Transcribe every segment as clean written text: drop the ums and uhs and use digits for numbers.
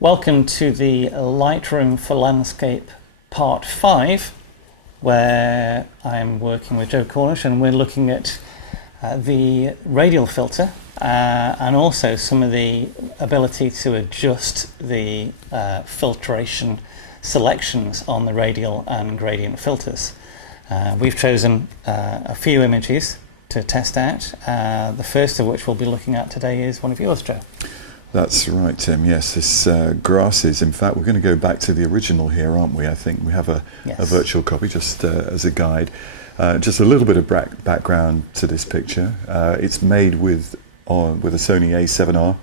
Welcome to the Lightroom for Landscape Part 5, where I'm working with Joe Cornish and we're looking at the radial filter and also some of the ability to adjust the filtration selections on the radial and gradient filters. We've chosen a few images to test out, the first of which we'll be looking at today is one of yours, Joe. That's right, Tim. Yes, this grasses. In fact, we're going to go back to the original here, aren't we? I think we have a virtual copy just as a guide. Just a little bit of background to this picture. It's made with a Sony A7R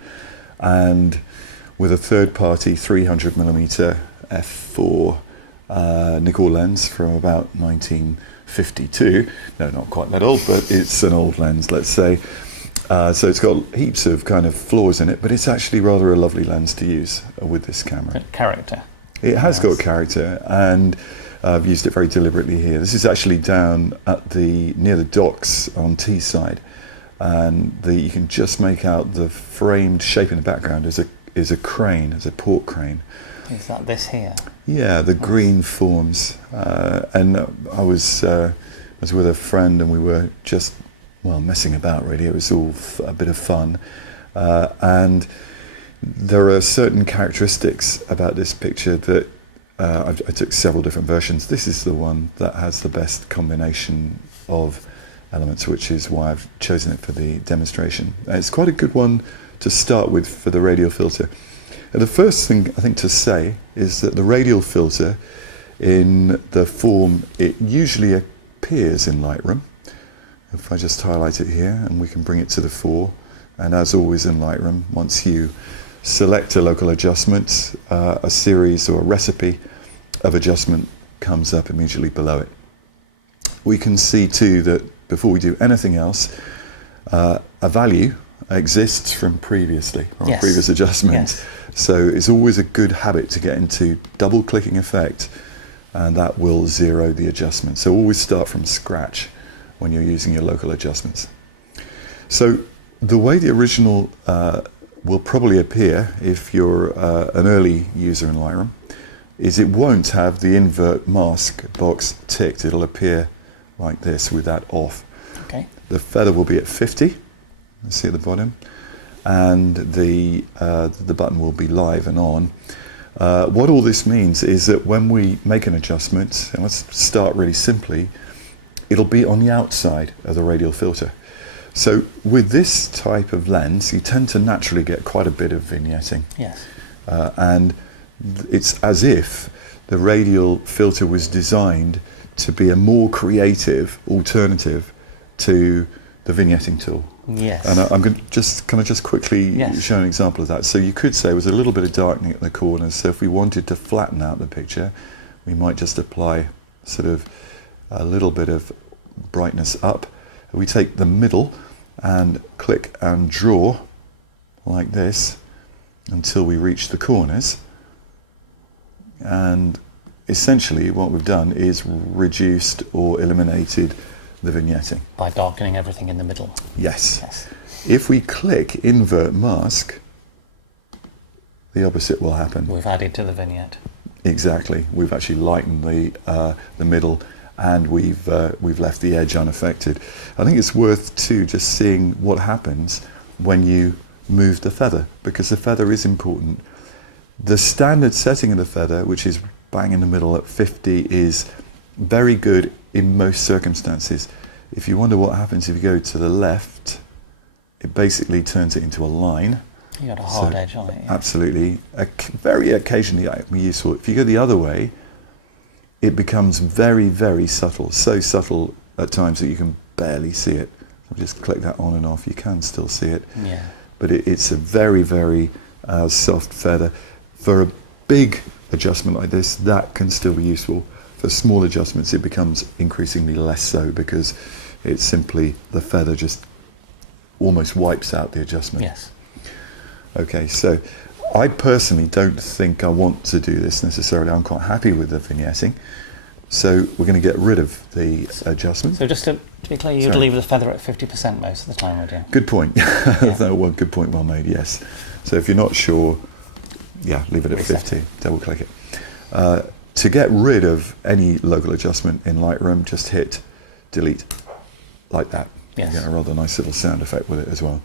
and with a third-party 300mm f4 Nikkor lens from about 1952. No, not quite that old, but it's an old lens, let's say. So it's got heaps of kind of flaws in it, but it's actually rather a lovely lens to use with this camera. Character. It has got character, and I've used it very deliberately here. This is actually down at near the docks on Teesside, and you can just make out the framed shape in the background is a crane, as a port crane. Is that this here? Yeah, the green forms. And I was with a friend, and we were just messing about really. It was all a bit of fun, and there are certain characteristics about this picture that I took several different versions. This is the one that has the best combination of elements, which is why I've chosen it for the demonstration. It's quite a good one to start with for the radial filter. And the first thing I think to say is that the radial filter, in the form it usually appears in Lightroom, if I just highlight it here and we can bring it to the fore, and as always in Lightroom, once you select a local adjustment, a series or a recipe of adjustment comes up immediately below it. We can see too that before we do anything else, a value exists from previous adjustments. Yes. So it's always a good habit to get into double clicking effect, and that will zero the adjustment. So always start from scratch when you're using your local adjustments. So the way the original will probably appear if you're an early user in Lightroom is it won't have the invert mask box ticked. It'll appear like this with that off. Okay. The feather will be at 50, let's see at the bottom, and the button will be live and on. What all this means is that when we make an adjustment, and let's start really simply, it'll be on the outside of the radial filter. So with this type of lens, you tend to naturally get quite a bit of vignetting. Yes. And it's as if the radial filter was designed to be a more creative alternative to the vignetting tool. Yes. And I'm going to just quickly show an example of that. So you could say there was a little bit of darkening at the corners. So if we wanted to flatten out the picture, we might just apply sort of a little bit of brightness up. We take the middle and click and draw like this until we reach the corners, and essentially what we've done is reduced or eliminated the vignetting. By darkening everything in the middle. Yes. If we click invert mask, the opposite will happen. We've added to the vignette. Exactly. We've actually lightened the middle, and we've left the edge unaffected. I think it's worth too just seeing what happens when you move the feather, because the feather is important. The standard setting of the feather, which is bang in the middle at 50, is very good in most circumstances. If you wonder what happens if you go to the left, it basically turns it into a line. You got a hard edge on it. Yeah. Absolutely. Very occasionally that can be useful. If you go the other way, it becomes very, very subtle. So subtle at times that you can barely see it. I'll just click that on and off. You can still see it. Yeah. But it's a very, very soft feather. For a big adjustment like this, that can still be useful. For small adjustments, it becomes increasingly less so, because it's simply the feather just almost wipes out the adjustment. Yes. Okay, so I personally don't think I want to do this necessarily. I'm quite happy with the vignetting. So we're going to get rid of the adjustment. So just to be clear, you'd leave the feather at 50% most of the time, would you? Good point. Yeah. Good point, well made, yes. So if you're not sure, Yeah, leave it at Reset. 50, double click it. To get rid of any local adjustment in Lightroom, just hit delete, like that. Yes. You get a rather nice little sound effect with it as well.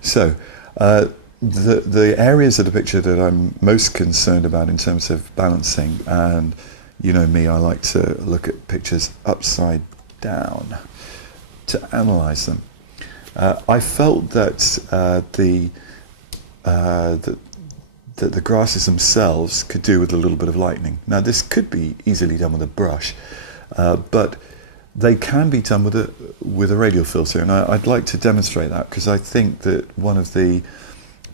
So, the areas of the picture that I'm most concerned about in terms of balancing, and you know me, I like to look at pictures upside down to analyze them. I felt that the grasses themselves could do with a little bit of lightening. Now this could be easily done with a brush, but they can be done with a radial filter, and I'd like to demonstrate that because I think that one of the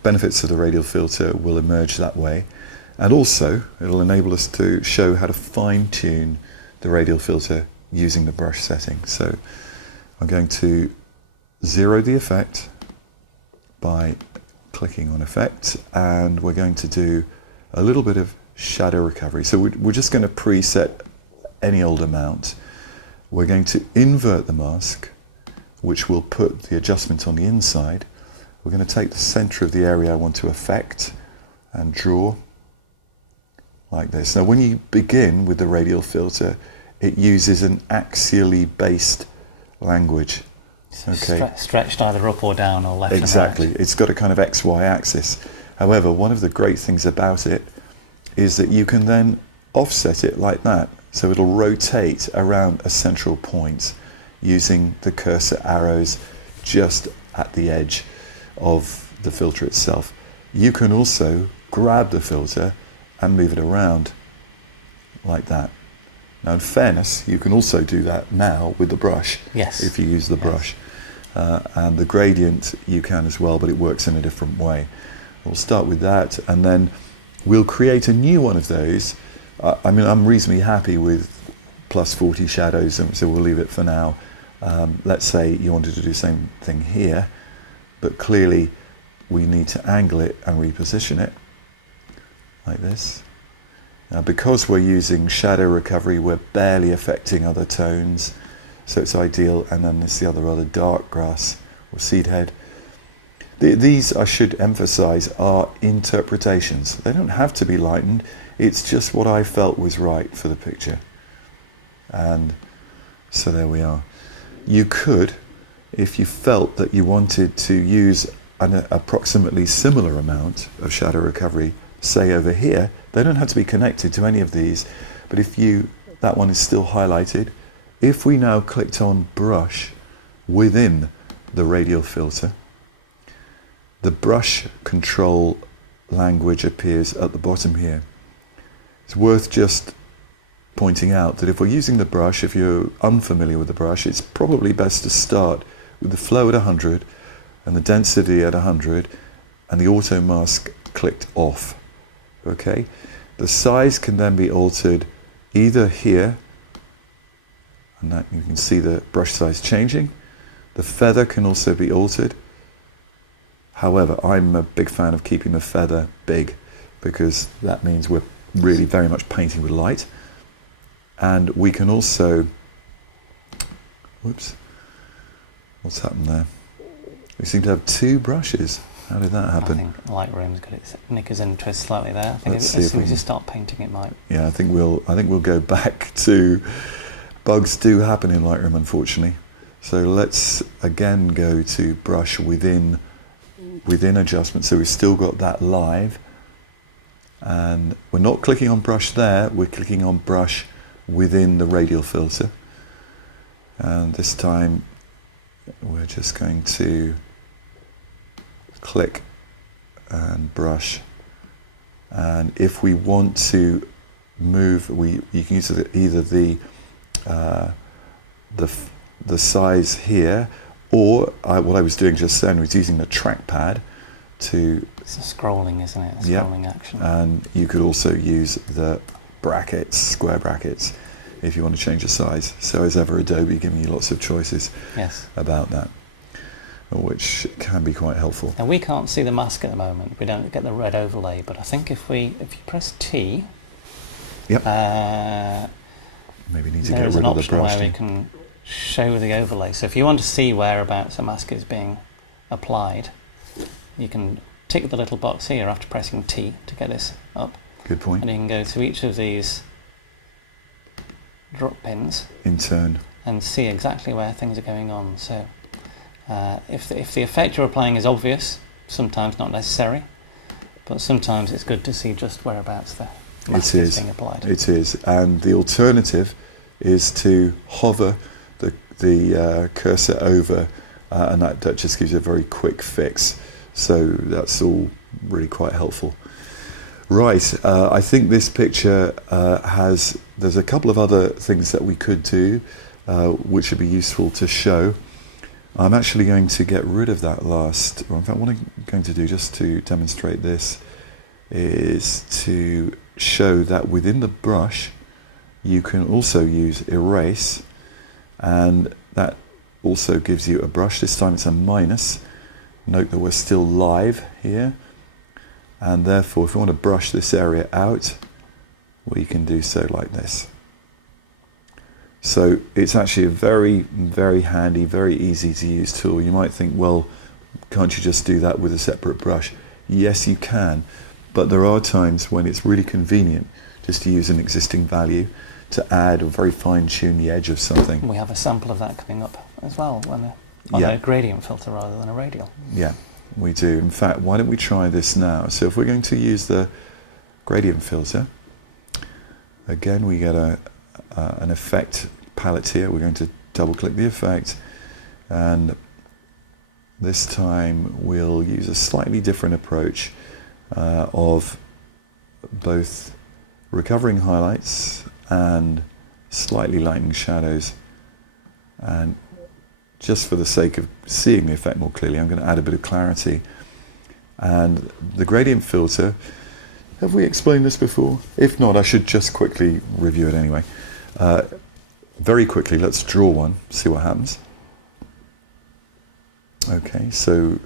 benefits of the radial filter will emerge that way, and also it'll enable us to show how to fine-tune the radial filter using the brush setting. So I'm going to zero the effect by clicking on effect, and we're going to do a little bit of shadow recovery. So we're just going to preset any old amount. We're going to invert the mask, which will put the adjustment on the inside. We're going to take the center of the area I want to affect and draw like this. Now when you begin with the radial filter, it uses an axially based language. Okay. Stretched either up or down or left Exactly. and right. It's got a kind of XY axis. However, one of the great things about it is that you can then offset it like that. So it'll rotate around a central point using the cursor arrows just at the edge of the filter itself. You can also grab the filter and move it around like that. Now in fairness, you can also do that now with the brush. Yes. If you use the brush. And the gradient you can as well, but it works in a different way. We'll start with that, and then we'll create a new one of those. I mean, I'm reasonably happy with plus 40 shadows, and so we'll leave it for now. Let's say you wanted to do the same thing here, but clearly we need to angle it and reposition it like this. Now because we're using shadow recovery, we're barely affecting other tones, so it's ideal. And then there's the other dark grass or seed head. These, I should emphasize, are interpretations. They don't have to be lightened. It's just what I felt was right for the picture. And so there we are. You could, if you felt that you wanted to use an approximately similar amount of shadow recovery, say over here, they don't have to be connected to any of these, but if that one is still highlighted, if we now clicked on brush within the radial filter, the brush control language appears at the bottom here. It's worth just pointing out that if we're using the brush, if you're unfamiliar with the brush, it's probably best to start with the flow at 100 and the density at 100 and the auto mask clicked off. Okay, the size can then be altered either here, and that you can see the brush size changing. The feather can also be altered. However, I'm a big fan of keeping the feather big because that means we're really very much painting with light. And we can also, whoops, what's happened there? We seem to have two brushes. How did that happen? I think Lightroom's got its knickers in a twist slightly there. I think Let's as see soon if as we you start painting it might. Yeah, I think we'll go back to, bugs do happen in Lightroom, unfortunately. So let's again go to brush within adjustment. So we've still got that live, and we're not clicking on brush there, we're clicking on brush within the radial filter, and this time we're just going to click and brush, and if we want to move, you can use either the size here, or what I was doing just then was using the trackpad to... It's a scrolling, isn't it? A scrolling action. And you could also use the brackets, square brackets, if you want to change the size. So as ever, Adobe giving you lots of choices about that, which can be quite helpful. Now we can't see the mask at the moment. We don't get the red overlay, but I think if you press T, maybe need to get there is rid an of the option brush. where we can show the overlay. So if you want to see whereabouts a mask is being applied, you can tick the little box here after pressing T to get this up. Good point. And you can go to each of these drop pins in turn and see exactly where things are going on. So if the effect you're applying is obvious, sometimes not necessary, but sometimes it's good to see just whereabouts the mask is being applied. It is, and the alternative is to hover the cursor over, and that just gives you a very quick fix. So that's all really quite helpful. Right, I think this picture there's a couple of other things that we could do which would be useful to show. I'm actually going to get rid of that last, or in fact what I'm going to do just to demonstrate this is to show that within the brush you can also use erase, and that also gives you a brush. This time it's a minus. Note that we're still live here, and therefore if you want to brush this area out, well, you can do so like this. So it's actually a very, very handy, very easy to use tool. You might think, well, can't you just do that with a separate brush? Yes, you can, but there are times when it's really convenient just to use an existing value to add or very fine-tune the edge of something. We have a sample of that coming up as well, on a gradient filter rather than a radial. Yeah, we do. In fact, why don't we try this now? So if we're going to use the gradient filter, again we get an effect palette here. We're going to double click the effect, and this time we'll use a slightly different approach of both recovering highlights and slightly lightening shadows. And just for the sake of seeing the effect more clearly, I'm going to add a bit of clarity. And the gradient filter, have we explained this before? If not, I should just quickly review it anyway. Very quickly, let's draw one, see what happens. Okay, so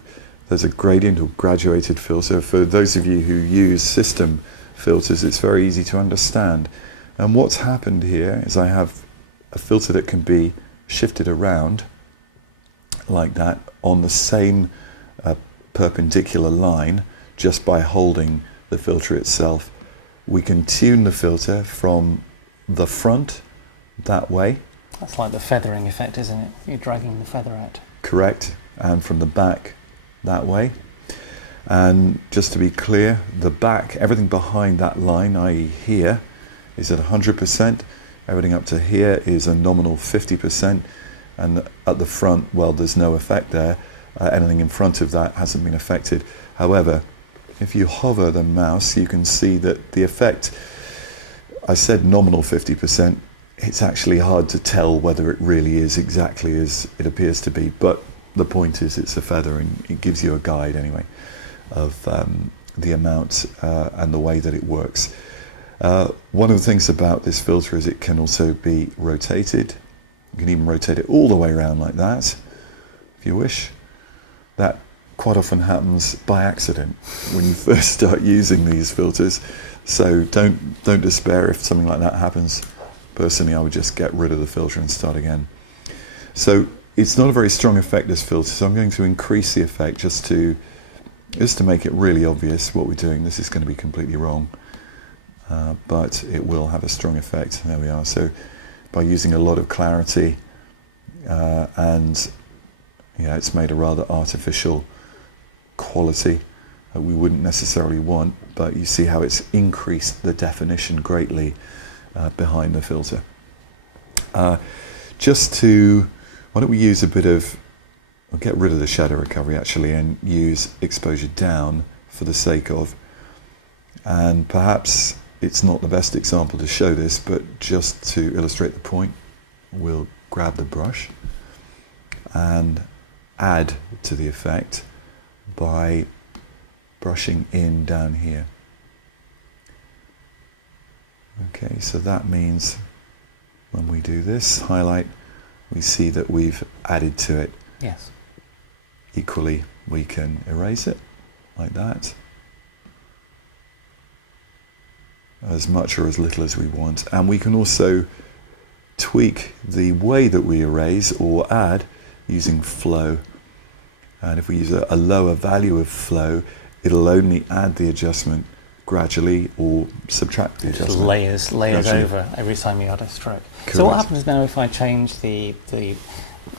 there's a gradient or graduated filter. For those of you who use system filters, it's very easy to understand. And what's happened here is I have a filter that can be shifted around like that on the same perpendicular line just by holding the filter itself. We can tune the filter from the front that way. That's like the feathering effect, isn't it? You're dragging the feather out. Correct. And from the back that way. And just to be clear, the back, everything behind that line, i.e. here, is at 100%. Everything up to here is a nominal 50%. And at the front, well, there's no effect there. Anything in front of that hasn't been affected. However, if you hover the mouse, you can see that the effect, I said nominal 50%. It's actually hard to tell whether it really is exactly as it appears to be, but the point is it's a feather, and it gives you a guide anyway of the amount and the way that it works. One of the things about this filter is it can also be rotated. You can even rotate it all the way around like that if you wish. That quite often happens by accident when you first start using these filters, so don't despair if something like that happens. Personally, I would just get rid of the filter and start again. So it's not a very strong effect, this filter, so I'm going to increase the effect just to make it really obvious what we're doing. This is going to be completely wrong, but it will have a strong effect. There we are. So by using a lot of clarity and it's made a rather artificial quality we wouldn't necessarily want, but you see how it's increased the definition greatly behind the filter. Why don't we use a bit of, I'll get rid of the shadow recovery actually and use exposure down for the sake of, and perhaps it's not the best example to show this, but just to illustrate the point, we'll grab the brush and add to the effect by brushing in down here. Okay, so that means when we do this highlight, we see that we've added to it. Yes. Equally, we can erase it like that, as much or as little as we want. And we can also tweak the way that we erase or add using flow. And if we use a lower value of flow, it'll only add the adjustment gradually or subtract the Just adjustment. layers Gradually. over every time you add a stroke. Correct. So what happens now if I change the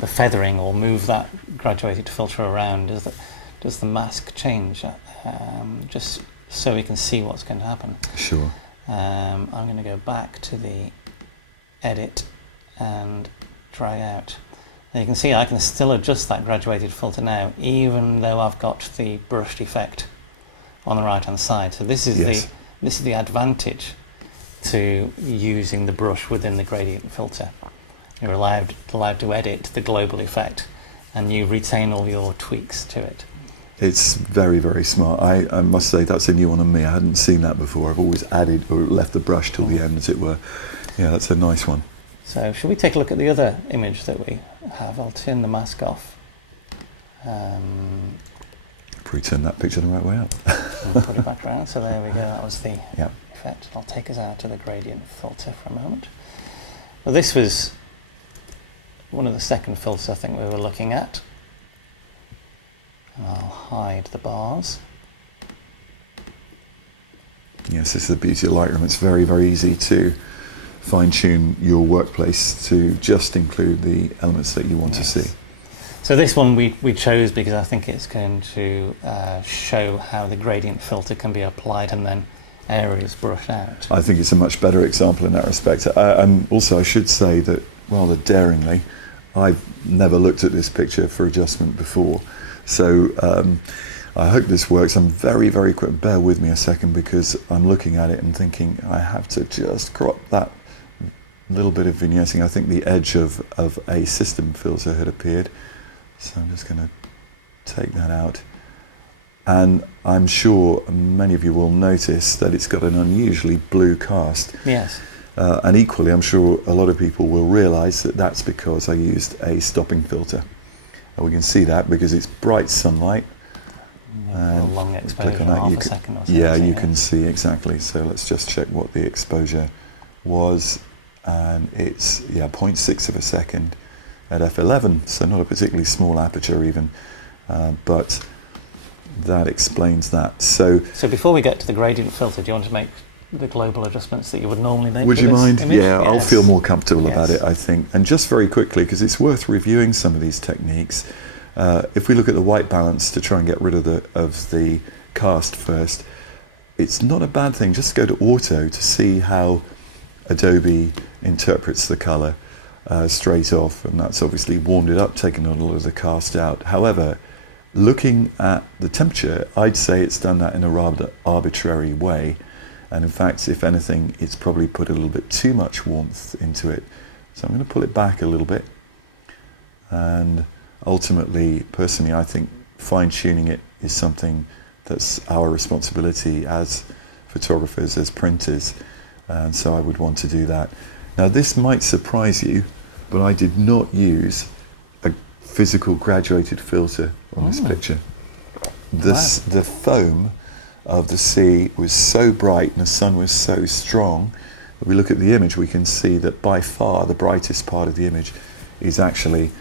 feathering or move that graduated filter around? Does the mask change? Just so we can see what's going to happen. Sure. I'm going to go back to the edit and drag out. And you can see I can still adjust that graduated filter now, even though I've got the brushed effect on the right hand side. So this is the advantage to using the brush within the gradient filter. You're allowed to edit the global effect, and you retain all your tweaks to it. It's very, very smart. I must say that's a new one on me. I hadn't seen that before. I've always added or left the brush till the end, as it were. Yeah, that's a nice one. So should we take a look at the other image that we have? I'll turn the mask off. Probably turn that picture the right way up. And put it back around. So there we go. That was the Yeah. effect. I'll take us out of the gradient filter for a moment. Well, this was one of the second filters I think we were looking at. And I'll hide the bars. Yes, this is the beauty of Lightroom. It's very, very easy to fine-tune your workplace to just include the elements that you want to see. So this one we chose because I think it's going to show how the gradient filter can be applied and then areas brushed out. I think it's a much better example in that respect. And also I should say that, rather daringly, I've never looked at this picture for adjustment before. So I hope this works. I'm very, very quick. Bear with me a second, because I'm looking at it and thinking I have to just crop that little bit of vignetting. I think the edge of a system filter had appeared. So I'm just going to take that out. And I'm sure many of you will notice that it's got an unusually blue cast. Yes. And equally, I'm sure a lot of people will realise that that's because I used a stopping filter. And we can see that because it's bright sunlight. A long exposure, click on that, half you a can, second or something. yeah, you can see exactly. So let's just check what the exposure was. And it's 0.6 of a second at f11, so not a particularly small aperture even, but that explains that. So before we get to the gradient filter, do you want to make the global adjustments that you would normally make? would for you this mind? image? Yeah, I'll Yes. feel more comfortable Yes. about it, I think. And just very quickly, because it's worth reviewing some of these techniques, if we look at the white balance to try and get rid of the cast first, it's not a bad thing. Just go to auto to see how Adobe interprets the color straight off, and that's obviously warmed it up, taken a lot of the cast out. However, looking at the temperature, I'd say it's done that in a rather arbitrary way, and in fact, if anything, it's probably put a little bit too much warmth into it. So I'm going to pull it back a little bit, and ultimately, personally, I think fine-tuning it is something that's our responsibility as photographers, as printers, and so I would want to do that. Now, this might surprise you, but I did not use a physical graduated filter on this picture. The foam of the sea was so bright and the sun was so strong. If we look at the image, we can see that by far the brightest part of the image is actually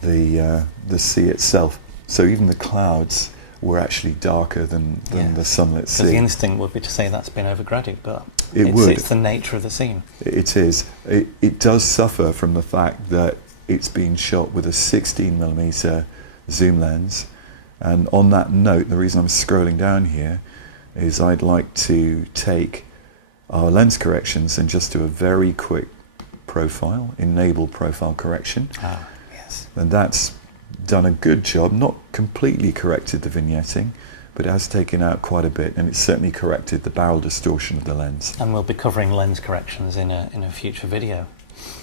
the sea itself. So even the clouds were actually darker than the sunlit sea. Because the instinct would be to say that's been overgraded, but would. It's the nature of the scene. It is. It does suffer from the fact that it's been shot with a 16mm zoom lens. And on that note, the reason I'm scrolling down here is I'd like to take our lens corrections and just do a very quick profile, enable profile correction. Ah, yes. And that's done a good job, not completely corrected the vignetting, but it has taken out quite a bit, and it's certainly corrected the barrel distortion of the lens. And we'll be covering lens corrections in a future video.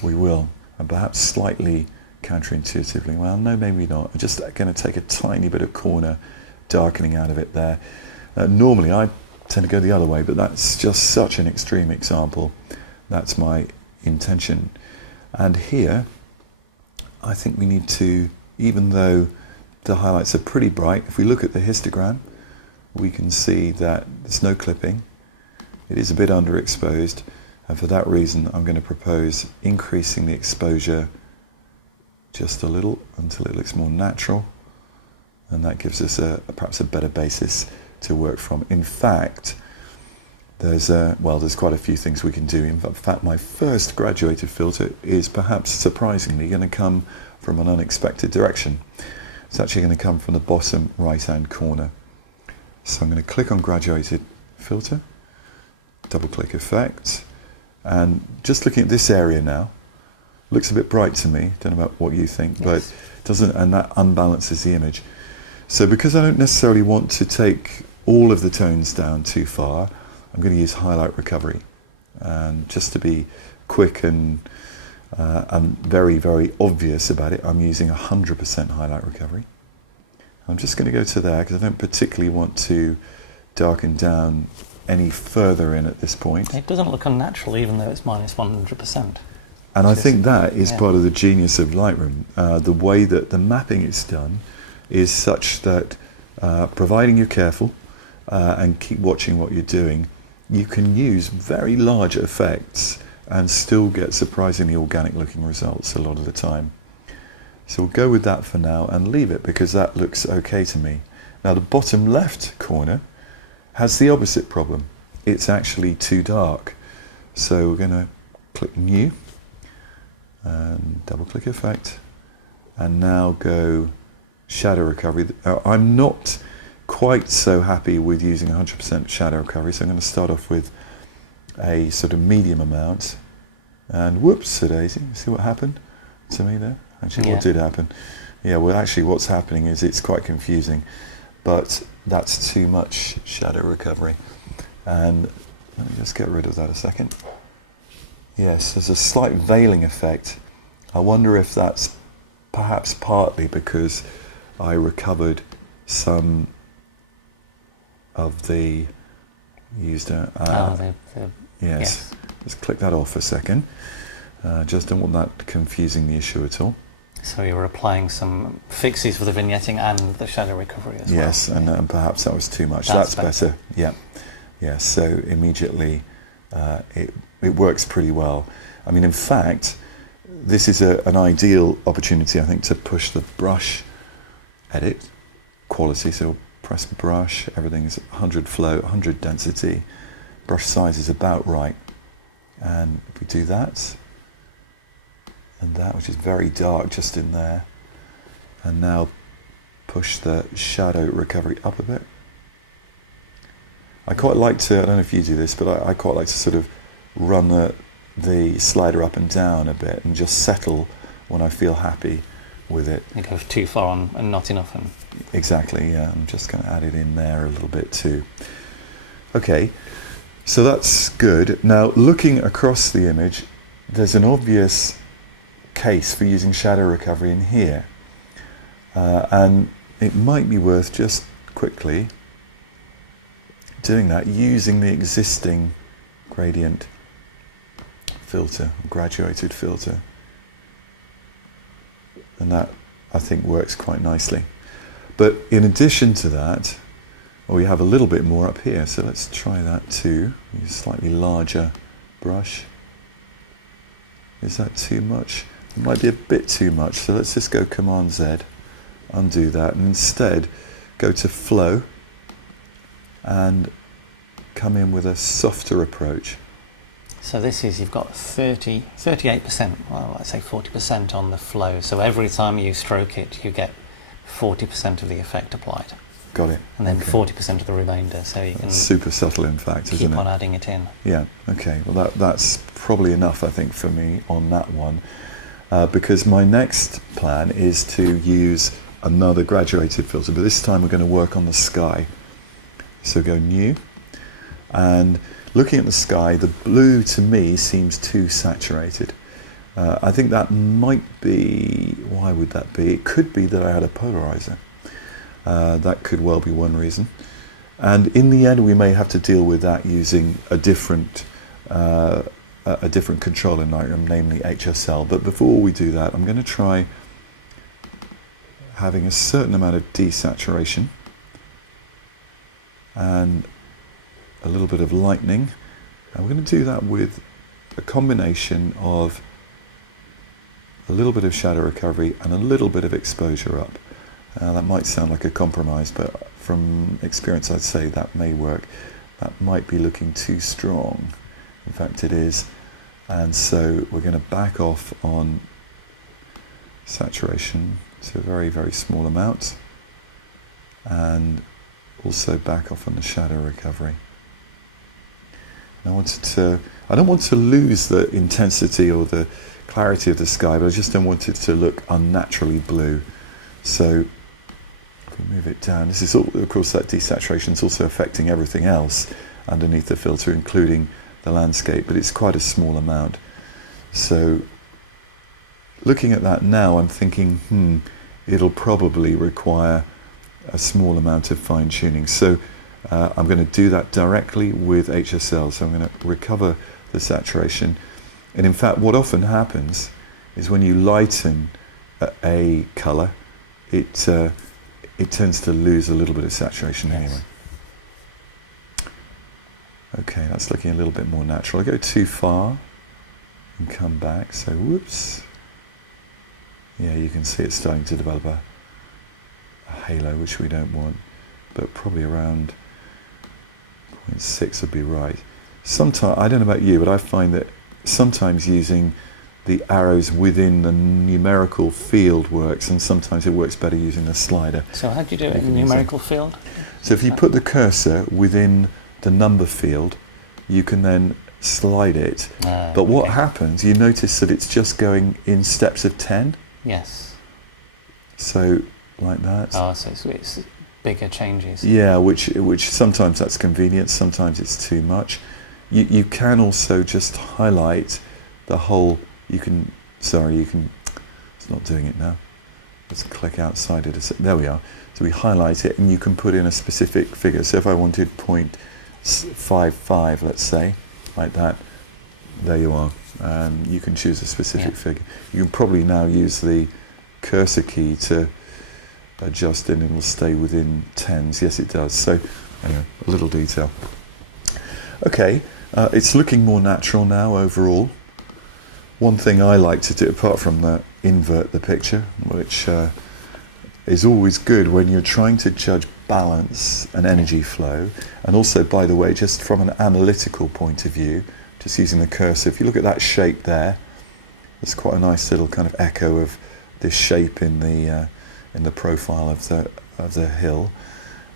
We will, and perhaps slightly counterintuitively. Well, no, maybe not. I'm just going to take a tiny bit of corner darkening out of it there. Normally, I tend to go the other way, but that's just such an extreme example. That's my intention. And here, I think we need to, even though the highlights are pretty bright, if we look at the histogram, we can see that there's no clipping. It is a bit underexposed, and for that reason I'm going to propose increasing the exposure just a little until it looks more natural, and that gives us perhaps a better basis to work from. In fact, there's quite a few things we can do. In fact, my first graduated filter is perhaps surprisingly going to come from an unexpected direction. It's actually going to come from the bottom right-hand corner. So I'm going to click on graduated filter, double click effect, and just looking at this area now, looks a bit bright to me. Don't know about what you think, Yes. but it doesn't, and that unbalances the image. So because I don't necessarily want to take all of the tones down too far, I'm going to use highlight recovery. And just to be quick and very, very obvious about it, I'm using 100% highlight recovery. I'm just going to go to there because I don't particularly want to darken down any further in at this point. It doesn't look unnatural even though it's minus 100%. And I think that is yeah. part of the genius of Lightroom. The way that the mapping is done is such that, providing you're careful and keep watching what you're doing, you can use very large effects and still get surprisingly organic looking results a lot of the time. So we'll go with that for now and leave it because that looks okay to me. Now the bottom left corner has the opposite problem. It's actually too dark. So we're going to click New and double click Effect, and now go Shadow Recovery. I'm not quite so happy with using 100% shadow recovery, so I'm going to start off with a sort of medium amount. And whoops, daisy, see what happened to me there? Actually, Yeah. What did happen? Yeah, well actually what's happening is it's quite confusing, but that's too much shadow recovery. And let me just get rid of that a second. Yes, there's a slight veiling effect. I wonder if that's perhaps partly because I recovered some of the yes. Yes. Let's click that off a second. Just don't want that confusing the issue at all. So you were applying some fixes for the vignetting and the shadow recovery as well. Yes, and perhaps that was too much. That's That's better. Yeah. Yeah, so immediately it works pretty well. I mean, in fact, this is an ideal opportunity, I think, to push the brush edit quality. So press brush, everything is 100 flow, 100 density, brush size is about right. And if we do that, and that, which is very dark just in there, and now push the shadow recovery up a bit. I quite like to, I don't know if you do this, but I quite like to sort of run the slider up and down a bit and just settle when I feel happy with it. It goes too far on and not enough. And Exactly, yeah, I'm just going to add it in there a little bit too. Okay, so that's good. Now, looking across the image, there's an obvious case for using shadow recovery in here. And it might be worth just quickly doing that using the existing gradient filter, graduated filter. And that, I think, works quite nicely. But in addition to that, we have a little bit more up here, so let's try that too. Use a slightly larger brush. Is that too much? It might be a bit too much, so let's just go Command Z, undo that, and instead go to Flow and come in with a softer approach. so this is, you've got 38%, well, let's say 40% on the flow. So every time you stroke it, you get 40% of the effect applied. Got it. And then Okay. 40% of the remainder, so you can That's super subtle, in fact, keep isn't it? on adding it in. Yeah, okay. Well, that's probably enough, I think, for me on that one. Because my next plan is to use another graduated filter, but this time we're going to work on the sky. So go New, and looking at the sky, the blue to me seems too saturated. I think that might be, why would that be? It could be that I had a polarizer. That could well be one reason. And in the end, we may have to deal with that using a different control in Lightroom, namely HSL. But before we do that, I'm going to try having a certain amount of desaturation and a little bit of lightening. And we're going to do that with a combination of a little bit of shadow recovery and a little bit of exposure up. That might sound like a compromise, but from experience, I'd say that may work. That might be looking too strong. In fact, it is. And so we're going to back off on saturation to a very, very small amount, and also back off on the shadow recovery. And I don't want to lose the intensity or the clarity of the sky, but I just don't want it to look unnaturally blue. So if we move it down, this is all, of course, that desaturation is also affecting everything else underneath the filter, including the landscape, but it's quite a small amount. So looking at that now, I'm thinking, it'll probably require a small amount of fine tuning. So I'm going to do that directly with HSL. So I'm going to recover the saturation. And in fact, what often happens is when you lighten a color, it tends to lose a little bit of saturation anyway. Okay, that's looking a little bit more natural. I go too far and come back, so whoops. Yeah, you can see it's starting to develop a halo, which we don't want, but probably around 0.6 would be right. Sometimes, I don't know about you, but I find that sometimes using the arrows within the numerical field works, and sometimes it works better using the slider. So how do you do it in the numerical field? So if you put the cursor within the number field, you can then slide it. But what happens, you notice that it's just going in steps of 10. Yes. So like that. Oh, so it's bigger changes. Yeah, which sometimes that's convenient, sometimes it's too much. You can also just highlight the whole, it's not doing it now. Let's click outside it. There we are. So we highlight it and you can put in a specific figure. So if I wanted 0.55, let's say, like that, there you are. You can choose a specific figure. You can probably now use the cursor key to adjust it and it will stay within tens. Yes, it does. So anyway, a little detail. Okay, it's looking more natural now overall. One thing I like to do, apart from the invert the picture, which is always good when you're trying to judge balance and energy flow, and also, by the way, just from an analytical point of view, just using the cursor, if you look at that shape there, there's quite a nice little kind of echo of this shape in the profile of the hill,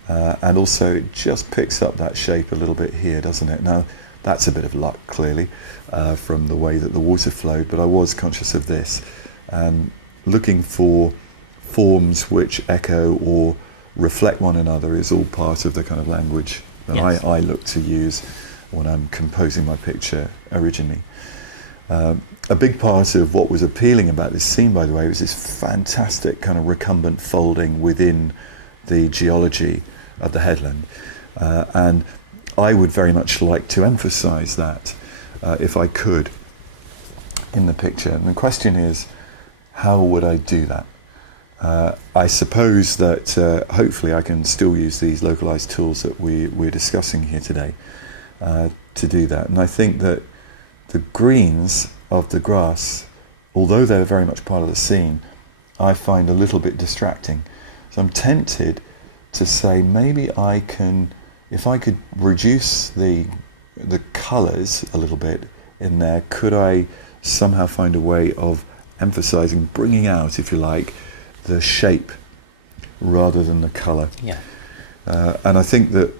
and also it just picks up that shape a little bit here, doesn't it? Now that's a bit of luck, clearly, from the way that the water flowed, but I was conscious of this, looking for forms which echo or reflect one another is all part of the kind of language that I look to use when I'm composing my picture originally. A big part of what was appealing about this scene, by the way, was this fantastic kind of recumbent folding within the geology of the headland. And I would very much like to emphasize that, if I could, in the picture. And the question is, how would I do that? I suppose that hopefully I can still use these localized tools that we're discussing here today to do that. And I think that the greens of the grass, although they're very much part of the scene, I find a little bit distracting. So I'm tempted to say maybe I can, if I could reduce the colours a little bit in there, could I somehow find a way of emphasising, bringing out, if you like, the shape rather than the colour. Yeah. And I think that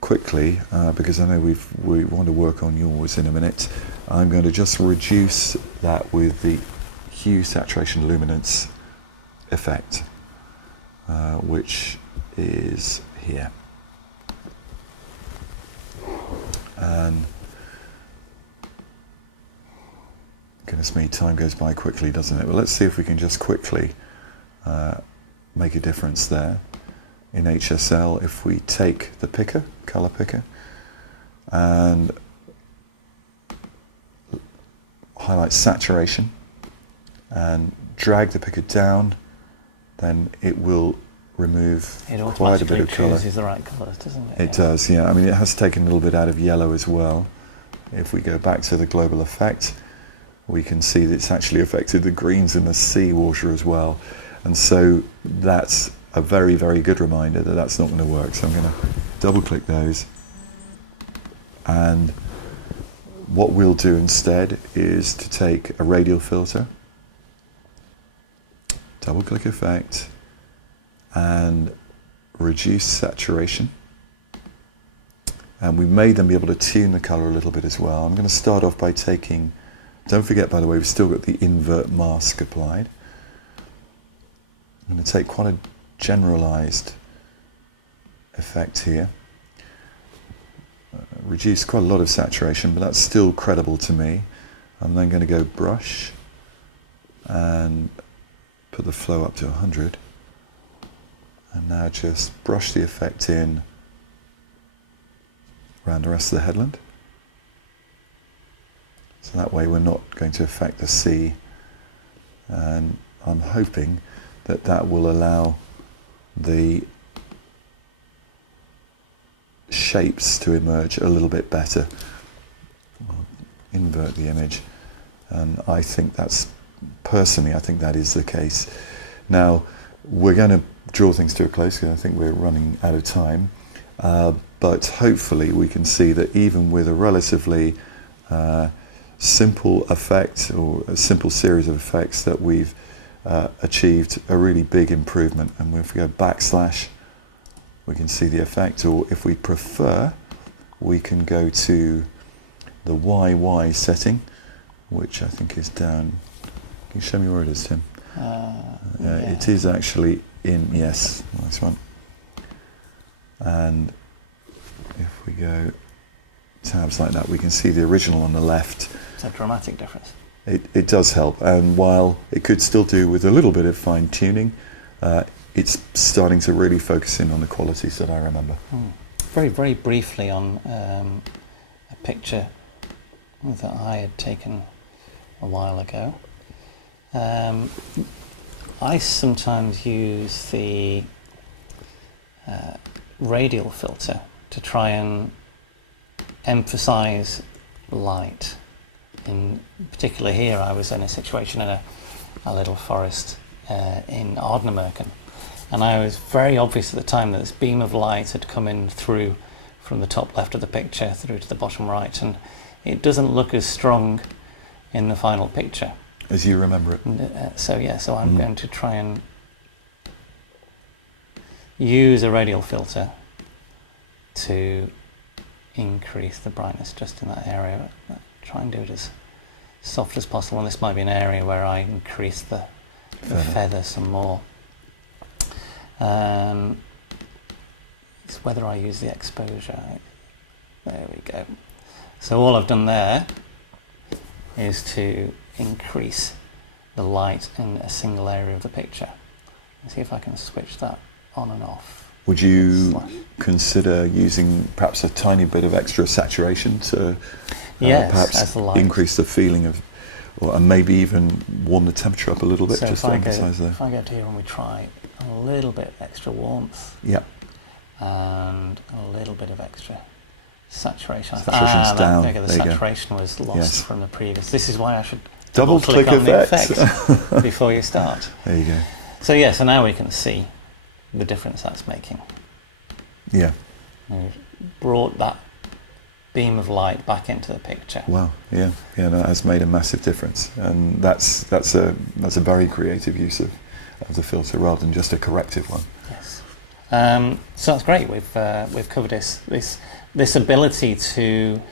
quickly, because I know we want to work on yours in a minute, I'm going to just reduce that with the hue, saturation, luminance effect, which is here. And goodness me, time goes by quickly, doesn't it? But let's see if we can just quickly make a difference there. In HSL, if we take the picker, color picker, and highlight saturation and drag the picker down, then it will remove quite a bit of color. It chooses the right colors, doesn't it? It does, yeah. I mean, it has taken a little bit out of yellow as well. If we go back to the global effect, we can see that it's actually affected the greens in the seawater as well. And so that's a very, very good reminder that that's not going to work. So I'm going to double click those, and what we'll do instead is to take a radial filter, double click effect, and reduce saturation. And we may then be able to tune the color a little bit as well. I'm going to start off by taking, don't forget by the way, we've still got the invert mask applied. I'm going to take quite a generalized effect here. Reduce quite a lot of saturation, but that's still credible to me. I'm then going to go brush and put the flow up to 100. And now just brush the effect in around the rest of the headland. So that way we're not going to affect the sea. And I'm hoping that that will allow the shapes to emerge a little bit better. I'll invert the image, and I think that's, personally, I think that is the case. Now, we're going to draw things to a close because I think we're running out of time, but hopefully we can see that even with a relatively simple effect, or a simple series of effects, that we've achieved a really big improvement. And if we go backslash, we can see the effect, or if we prefer, we can go to the YY setting, which I think is down. Can you show me where it is, Tim? Yeah. It is actually in, yes, nice one. And if we go tabs like that, we can see the original on the left. It's a dramatic difference. It does help, and while it could still do with a little bit of fine tuning, it's starting to really focus in on the qualities that I remember. Very, very briefly on a picture that I had taken a while ago. I sometimes use the radial filter to try and emphasize light. In particular here, I was in a situation in a little forest in Ardnamurchan, and I was very obvious at the time that this beam of light had come in through from the top left of the picture through to the bottom right, and it doesn't look as strong in the final picture. As you remember it. So I'm going to try and use a radial filter to increase the brightness just in that area. Try and do it as soft as possible, and this might be an area where I increase the feather some more. It's whether I use the exposure. There we go. So all I've done there is to increase the light in a single area of the picture. Let's see if I can switch that on and off. Would you consider using perhaps a tiny bit of extra saturation to perhaps increase the feeling of, and maybe even warm the temperature up a little bit, so just to emphasize there? If I go to here and we try a little bit extra warmth, and a little bit of extra saturation. Saturation's down. The saturation was lost from the previous. This is why I should double click on effect. the effect before you start. There you go. So now we can see the difference that's making. Yeah. We've brought that beam of light back into the picture. Wow. Yeah. Yeah. That has made a massive difference, and that's a very creative use of the filter rather than just a corrective one. Yes. So that's great. We've covered this ability to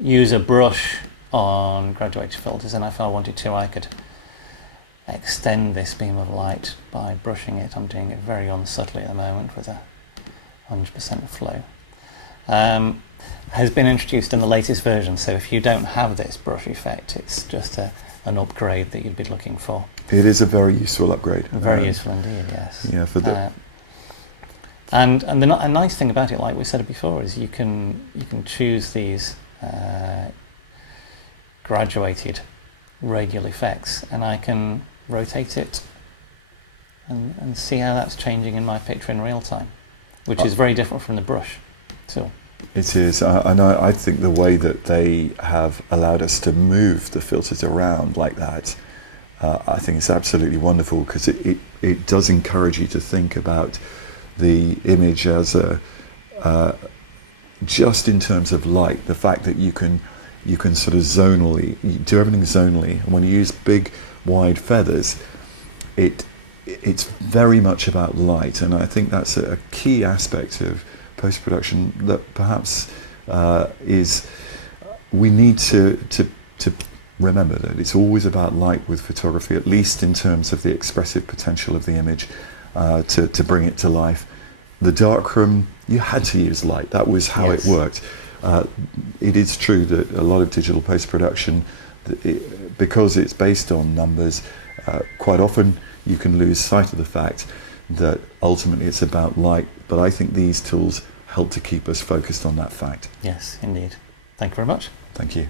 use a brush on graduated filters, and if I wanted to, I could extend this beam of light by brushing it. I'm doing it very unsubtly at the moment with a 100% flow. Has been introduced in the latest version, so if you don't have this brush effect, it's just an upgrade that you'd be looking for. It is a very useful upgrade. Very useful indeed, yes. Yeah, for the and a nice thing about it, like we said before, is you can choose these graduated radial effects, and I can rotate it and see how that's changing in my picture in real time, which is very different from the brush tool. It is, and I think the way that they have allowed us to move the filters around like that I think it's absolutely wonderful because it does encourage you to think about the image as just in terms of light, the fact that you can sort of zonally, you do everything zonally, and when you use big wide feathers, it's very much about light, and I think that's a key aspect of post-production that perhaps is, we need to remember that it's always about light with photography, at least in terms of the expressive potential of the image, to bring it to life. The darkroom, you had to use light. That was how Yes. it worked. It is true that a lot of digital post-production, because it's based on numbers, quite often you can lose sight of the fact that ultimately it's about light. But I think these tools help to keep us focused on that fact. Yes, indeed. Thank you very much. Thank you.